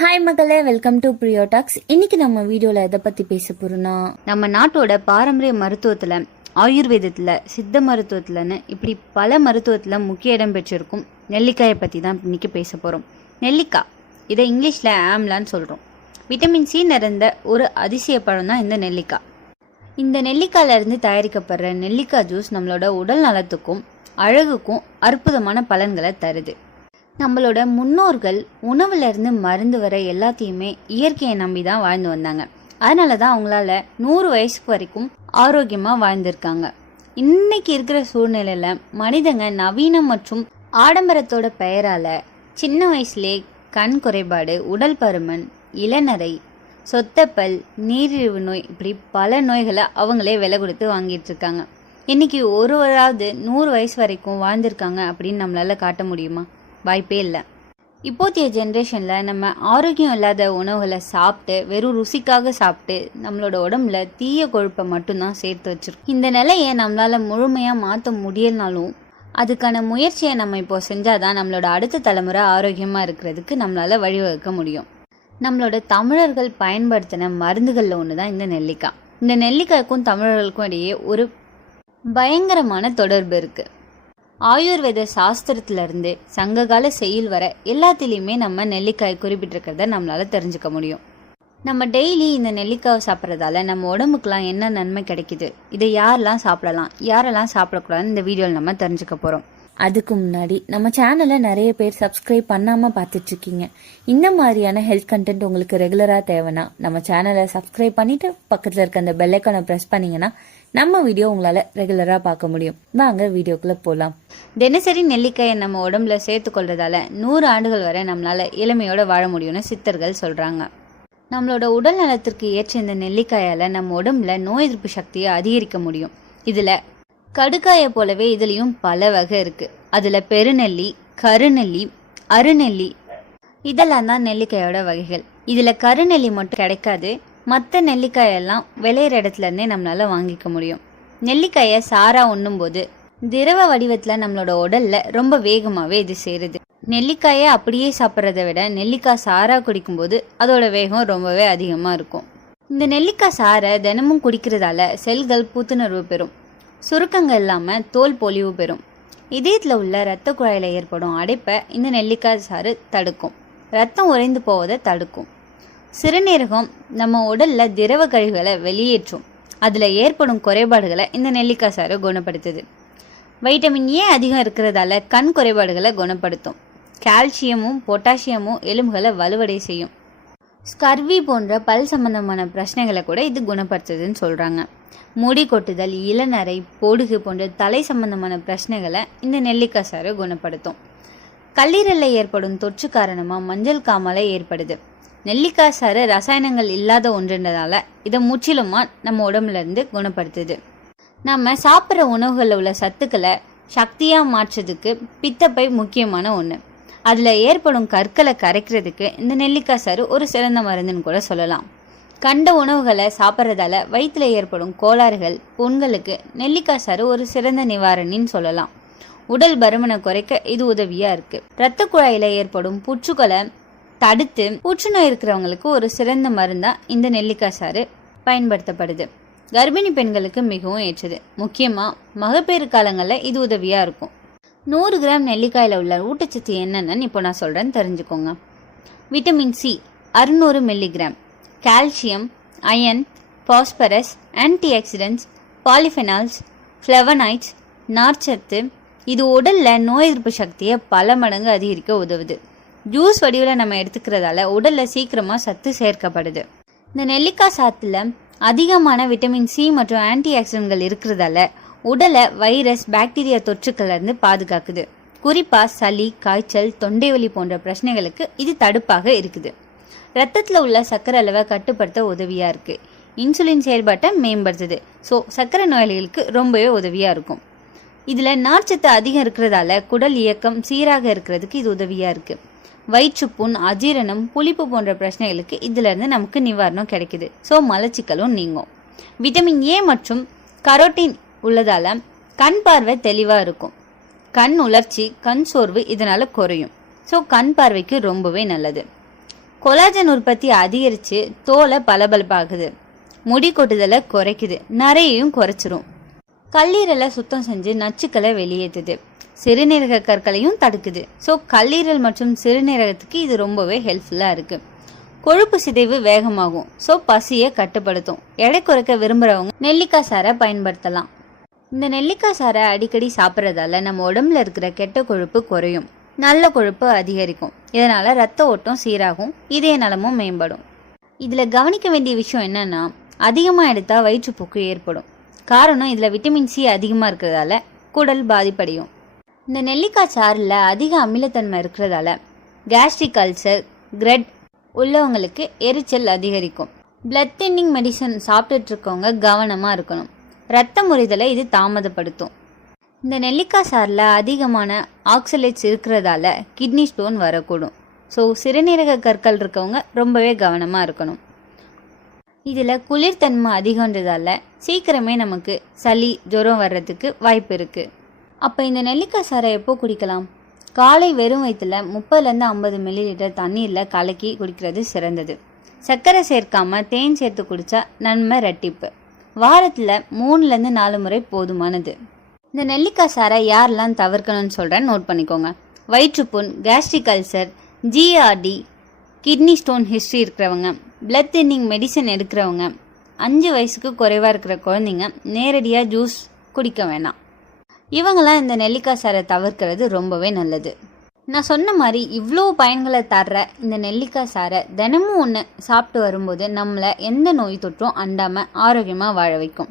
Hi மகளே. Welcome to பிரியோடாக்ஸ் இன்னைக்கு நம்ம வீடியோவில் எதை பற்றி பேச போகிறோம்னா நம்ம நாட்டோட பாரம்பரிய மருத்துவத்தில் ஆயுர்வேதத்தில் சித்த மருத்துவத்தில்னு இப்படி பல மருத்துவத்தில் முக்கிய இடம் பெற்றிருக்கும் நெல்லிக்காயை பற்றி தான் இன்னைக்கு பேச போகிறோம் நெல்லிக்காய் இதை இங்கிலீஷில் ஆம்லான்னு சொல்கிறோம் விட்டமின் சி நிறைந்த ஒரு அதிசய பழம் தான் இந்த நெல்லிக்காய் இந்த நெல்லிக்காயிலேருந்து தயாரிக்கப்படுற நெல்லிக்காய் ஜூஸ் நம்மளோட உடல் நலத்துக்கும் அழகுக்கும் அற்புதமான பலன்களை தருது. நம்மளோட முன்னோர்கள் உணவுலேருந்து மருந்து வர எல்லாத்தையுமே இயற்கையை நம்பி தான் வாழ்ந்து வந்தாங்க. அதனால தான் அவங்களால நூறு வயசுக்கு வரைக்கும் ஆரோக்கியமாக வாழ்ந்திருக்காங்க. இன்னைக்கு இருக்கிற சூழ்நிலையில் மனிதங்க நவீனம் மற்றும் ஆடம்பரத்தோட பெயரால சின்ன வயசுலே கண் குறைபாடு உடல் பருமன் இளநரை சொத்தப்பல் நீரிழிவு நோய் இப்படி பல நோய்களை அவங்களே விலை கொடுத்து வாங்கிட்டு இருக்காங்க. இன்னைக்கு ஒருவராவது நூறு வயசு வரைக்கும் வாழ்ந்திருக்காங்க அப்படின்னு நம்மளால காட்ட முடியுமா? வாய்ப்பே இல்லை. இப்போதைய ஜென்ரேஷனில் நம்ம ஆரோக்கியம் இல்லாத உணவுகளை சாப்பிட்டு வெறும் ருசிக்காக சாப்பிட்டு நம்மளோட உடம்புல தீய கொழுப்பை மட்டும்தான் சேர்த்து வச்சிருக்கோம். இந்த நிலையை நம்மளால் முழுமையாக மாற்ற முடியலனாலும் அதுக்கான முயற்சியை நம்ம இப்போ செஞ்சாதான் நம்மளோட அடுத்த தலைமுறை ஆரோக்கியமாக இருக்கிறதுக்கு நம்மளால் வழிவகுக்க முடியும். நம்மளோட தமிழர்கள் பயன்படுத்தின மருந்துகளில் ஒன்று தான் இந்த நெல்லிக்காய். இந்த நெல்லிக்காய்க்கும் தமிழர்களுக்கும் இடையே ஒரு பயங்கரமான தொடர்பு இருக்குது ஆயுர்வேத சாஸ்திரத்திலிருந்து சங்ககால செயல் வர எல்லாத்துலேயுமே நம்ம நெல்லிக்காய் குறிப்பிட்டிருக்கிறத நம்மளால் தெரிஞ்சுக்க முடியும். நம்ம டெய்லி இந்த நெல்லிக்காய் சாப்பிட்றதால நம்ம உடம்புக்குலாம் என்ன நன்மை கிடைக்குது? இதை யாரெல்லாம் சாப்பிடலாம்? யாரெல்லாம் சாப்பிடக்கூடாதுன்னு இந்த வீடியோவில் நம்ம தெரிஞ்சுக்க போகிறோம் அதுக்கு முன்னாடி நம்ம சேனலை நிறைய பேர் சப்ஸ்கிரைப் பண்ணாமல் பார்த்துட்ருக்கீங்க. இந்த மாதிரியான ஹெல்த் கண்டென்ட் உங்களுக்கு ரெகுலராக தேவைன்னா நம்ம சேனலை சப்ஸ்கிரைப் பண்ணிவிட்டு பக்கத்தில் இருக்க அந்த பெல்லைக்கானை ப்ரெஸ் பண்ணிங்கன்னா பண்ணீங்கன்னா நம்ம வீடியோ உங்களால ரெகுலரா பார்க்க முடியும். வாங்க வீடியோக்குள்ள போலாம். தினசரி நெல்லிக்காயை நம்ம உடம்புல சேர்த்து கொள்றதால நூறு ஆண்டுகள் வரை நம்மளால இளமையோட வாழ முடியும்னு சித்தர்கள் சொல்றாங்க. நம்மளோட உடல் நலத்திற்கு ஏற்ற இந்த நெல்லிக்காயால நம்ம உடம்புல நோய் எதிர்ப்பு சக்தியை அதிகரிக்க முடியும். இதுல கடுக்காயை போலவே இதுலயும் பல வகை இருக்கு. அதுல பெருநெல்லி கருநெல்லி அருநெல்லி. இதெல்லாம் தான் நெல்லிக்காயோட வகைகள். இதுல கருநெல்லி மட்டும் கிடைக்காது மற்ற நெல்லிக்காயெல்லாம் விளையிற இடத்துலருந்தே நம்மளால் வாங்கிக்க முடியும். நெல்லிக்காயை சாராக உண்ணும்போது திரவ வடிவத்தில் நம்மளோட உடலில் ரொம்ப வேகமாகவே இது சேருது. நெல்லிக்காயை அப்படியே சாப்பிட்றத விட நெல்லிக்காய் சாரா குடிக்கும்போது அதோட வேகம் ரொம்பவே அதிகமாக இருக்கும். இந்த நெல்லிக்காய் சாறை தினமும் குடிக்கிறதால செல்கள் புத்துணர்வு பெறும். சுருக்கங்கள் இல்லாமல் தோல் பொலிவு பெறும். இதயத்தில் உள்ள இரத்த குழாயில் ஏற்படும் அடைப்பை இந்த நெல்லிக்காய் சாறு தடுக்கும். ரத்தம் உறைந்து போவதை தடுக்கும். சிறுநீரகம் நம்ம உடலில் திரவ கழிவுகளை வெளியேற்றும். அதில் ஏற்படும் குறைபாடுகளை இந்த நெல்லிக்காய் சாறு குணப்படுத்துது. வைட்டமின் ஏ அதிகம் இருக்கிறதால கண் குறைபாடுகளை குணப்படுத்தும். கால்சியமும் பொட்டாசியமும் எலும்புகளை வலுவடை செய்யும். ஸ்கர்வி போன்ற பல் சம்பந்தமான பிரச்சனைகளை கூட இது குணப்படுத்துதுன்னு சொல்கிறாங்க முடி கொட்டுதல் இளநரை பொடுகு போன்ற தலை சம்பந்தமான பிரச்சனைகளை இந்த நெல்லிக்காய் சாறு குணப்படுத்தும். கல்லீரலில் ஏற்படும் தொற்று காரணமாக மஞ்சள் காமாலை ஏற்படுது. நெல்லிக்காய் சாறு ரசாயனங்கள் இல்லாத ஒன்றுன்றதால இதை முற்றிலுமா நம்ம உடம்புலேருந்து குணப்படுத்துது. நம்ம சாப்பிட்ற உணவுகளில் உள்ள சத்துக்களை சக்தியாக மாற்றுறதுக்கு பித்தப்பை முக்கியமான ஒன்று அதில் ஏற்படும் கற்களை கரைக்கிறதுக்கு இந்த நெல்லிக்காய் சாறு ஒரு சிறந்த மருந்துன்னு கூட சொல்லலாம். கண்ட உணவுகளை சாப்பிட்றதால வயிற்றில் ஏற்படும் கோளாறுகள் புண்களுக்கு நெல்லிக்காய் சாறு ஒரு சிறந்த நிவாரணின்னு சொல்லலாம். உடல் பருமனை குறைக்க இது உதவியாக இருக்குது இரத்த குழாயில் ஏற்படும் புற்றுக்கொலை தடுத்து புற்றுநோய் இருக்கிறவங்களுக்கு ஒரு சிறந்த மருந்தா இந்த நெல்லிக்காய் சாறு பயன்படுத்தப்படுது. கர்ப்பிணி பெண்களுக்கு மிகவும் ஏற்றது. முக்கியமா மகப்பேறு காலங்களில் இது உதவியா இருக்கும். நூறு கிராம் நெல்லிக்காயில் உள்ள ஊட்டச்சத்து என்னென்னு இப்போ நான் சொல்கிறேன்னு தெரிஞ்சுக்கோங்க. விட்டமின் சி அறுநூறு milligram. Calcium iron phosphorus antioxidants polyphenols flavonoids நார்ச்சத்து. இது உடலில் நோய் எதிர்ப்பு சக்தியை பல மடங்கு அதிகரிக்க உதவுது. ஜூஸ் வடிவில் நம்ம எடுத்துக்கிறதால உடலில் சீக்கிரமாக சத்து சேர்க்கப்படுது. இந்த நெல்லிக்காய் சாத்தில் அதிகமான விட்டமின் சி மற்றும் ஆன்டி ஆக்சிடென்ட்கள் இருக்கிறதால உடலை வைரஸ் பாக்டீரியா தொற்றுக்கள்லேருந்து பாதுகாக்குது. குறிப்பாக சளி காய்ச்சல் தொண்டைவலி போன்ற பிரச்சனைகளுக்கு இது தடுப்பாக இருக்குது. ரத்தத்தில் உள்ள சர்க்கரை அளவை கட்டுப்படுத்த உதவியாக இருக்குது இன்சுலின் செயல்பாட்டை மேம்படுத்துது. ஸோ சர்க்கரை நோயாளிகளுக்கு ரொம்பவே உதவியாக இருக்கும். இதில் நார்ச்சத்து அதிகம் இருக்கிறதால குடல் இயக்கம் சீராக இருக்கிறதுக்கு இது உதவியாக இருக்குது வயிற்றுப்புண் அஜீரணம் புளிப்பு போன்ற பிரச்சனைகளுக்கு இதிலிருந்து நமக்கு நிவாரணம் கிடைக்குது. ஸோ மலச்சிக்கலும் நீங்கும். விட்டமின் ஏ மற்றும் கரோட்டின் உள்ளதால் கண் பார்வை தெளிவாக இருக்கும். கண் உலர்ச்சி கண் சோர்வு இதனால் குறையும். ஸோ கண் பார்வைக்கு ரொம்பவே நல்லது. கொலாஜன் உற்பத்தி அதிகரித்து தோலை பளபளப்பாகுது. முடி கொட்டுதலை குறைக்குது. நிறையையும் குறைச்சிரும். கல்லீரலை சுத்தம் செஞ்சு நச்சுக்களை வெளியேற்றுது சிறுநீரக கற்களையும் தடுக்குது. ஸோ கல்லீரல் மற்றும் சிறுநீரகத்துக்கு இது ரொம்பவே ஹெல்ப்ஃபுல்லாக இருக்குது கொழுப்பு சிதைவு வேகமாகும். ஸோ பசியை கட்டுப்படுத்தும். எடை குறைக்க விரும்புகிறவங்க நெல்லிக்காய் சாரை பயன்படுத்தலாம். இந்த நெல்லிக்காய் சாரை அடிக்கடி சாப்பிட்றதால நம்ம உடம்புல இருக்கிற கெட்ட கொழுப்பு குறையும். நல்ல கொழுப்பு அதிகரிக்கும். இதனால் ரத்த ஓட்டம் சீராகும். இதய நலமும் மேம்படும். இதில் கவனிக்க வேண்டிய விஷயம் என்னென்னா அதிகமாக எடுத்தால் வயிற்றுப்போக்கு ஏற்படும். காரணம் இதில் விட்டமின் சி அதிகமாக இருக்கிறதால குடல் பாதிப்படையும். இந்த நெல்லிக்காய் சாறில் அதிக அமிலத்தன்மை இருக்கிறதால கேஸ்ட்ரிக் அல்சர் கிரெட் உள்ளவங்களுக்கு எரிச்சல் அதிகரிக்கும். பிளட் தின்னிங் மெடிசன் சாப்பிட்டுட்டு இருக்கவங்க கவனமாக இருக்கணும். ரத்த முறிதலை இது தாமதப்படுத்தும். இந்த நெல்லிக்காய் சாறில் அதிகமான ஆக்சலேட்ஸ் இருக்கிறதால கிட்னி ஸ்டோன் வரக்கூடும். ஸோ சிறுநீரக கற்கள் இருக்கவங்க ரொம்பவே கவனமாக இருக்கணும். இதில் குளிர்தன்மை அதிகன்றதால சீக்கிரமே நமக்கு சளி ஜுரம் வர்றதுக்கு வாய்ப்பு இருக்குது அப்போ இந்த நெல்லிக்காய் சாறை எப்போ குடிக்கலாம்? காலை வெறும் வயிற்றுல முப்பதுலேருந்து ஐம்பது மில்லி லிட்டர் தண்ணீரில் கலக்கி குடிக்கிறது சிறந்தது. சர்க்கரை சேர்க்காம தேன் சேர்த்து குடித்தா நன்மை ரெட்டிப்பு வாரத்தில் மூணுலேருந்து நாலு முறை போதுமானது. இந்த நெல்லிக்காய் சாறை யாரெல்லாம் தவிர்க்கணும்னு சொல்கிறேன் நோட் பண்ணிக்கோங்க. வயிற்றுப்புண் gastric ulcer GRD kidney stone history இருக்கிறவங்க. பிளட் தின்னிங் மெடிசன் எடுக்கிறவங்க அஞ்சு வயசுக்கு குறைவாக இருக்கிற குழந்தைங்க நேரடியாக ஜூஸ் குடிக்க வேணாம். இவங்களாம் இந்த நெல்லிக்காய் சாறை தவிர்க்கிறது ரொம்பவே நல்லது. நான் சொன்ன மாதிரி இவ்வளோ பயன்களை தர்ற இந்த நெல்லிக்காய் சாறை தினமும் ஒன்று சாப்பிட்டு வரும்போது நம்மளை எந்த நோய் தொற்றும் அண்டாமல் ஆரோக்கியமாக வாழ வைக்கும்.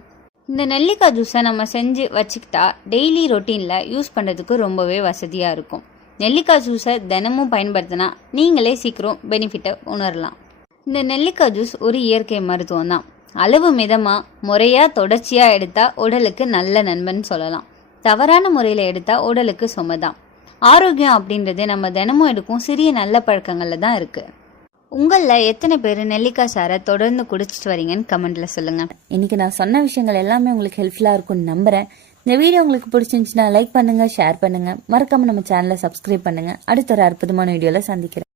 இந்த நெல்லிக்காய் ஜூஸை நம்ம செஞ்சு வச்சுக்கிட்டா டெய்லி ரொட்டீனில் யூஸ் பண்ணுறதுக்கு ரொம்பவே வசதியாக இருக்கும். நெல்லிக்காய் ஜூஸை தினமும் பயன்படுத்தினா நீங்களே சீக்கிரம் பெனிஃபிட்டை உணரலாம். இந்த நெல்லிக்காய் ஜூஸ் ஒரு இயற்கை மருத்துவம் தான். அளவு மிதமாக முறையாக தொடர்ச்சியாக எடுத்தால் உடலுக்கு நல்ல நண்பன் சொல்லலாம். தவறான முறையில் எடுத்தால் உடலுக்கு சுமதான் ஆரோக்கியம் அப்படின்றது நம்ம தினமும் எடுக்கும் சிறிய நல்ல பழக்கங்களில் தான் இருக்குது உங்களில் எத்தனை பேர் நெல்லிக்காய் சாரை தொடர்ந்து குடிச்சிட்டு வரீங்கன்னு கமெண்ட்டில் சொல்லுங்கள் இன்றைக்கி நான் சொன்ன விஷயங்கள் எல்லாமே உங்களுக்கு ஹெல்ப்ஃபுல்லாக இருக்கும்னு நம்புகிறேன் இந்த வீடியோ உங்களுக்கு பிடிச்சிருந்துச்சுன்னா லைக் பண்ணுங்கள் ஷேர் பண்ணுங்க. மறக்காமல் நம்ம சேனலை சப்ஸ்கிரைப் பண்ணுங்க. அடுத்த ஒரு அற்புதமான வீடியோவில் சந்திக்கிறேன்.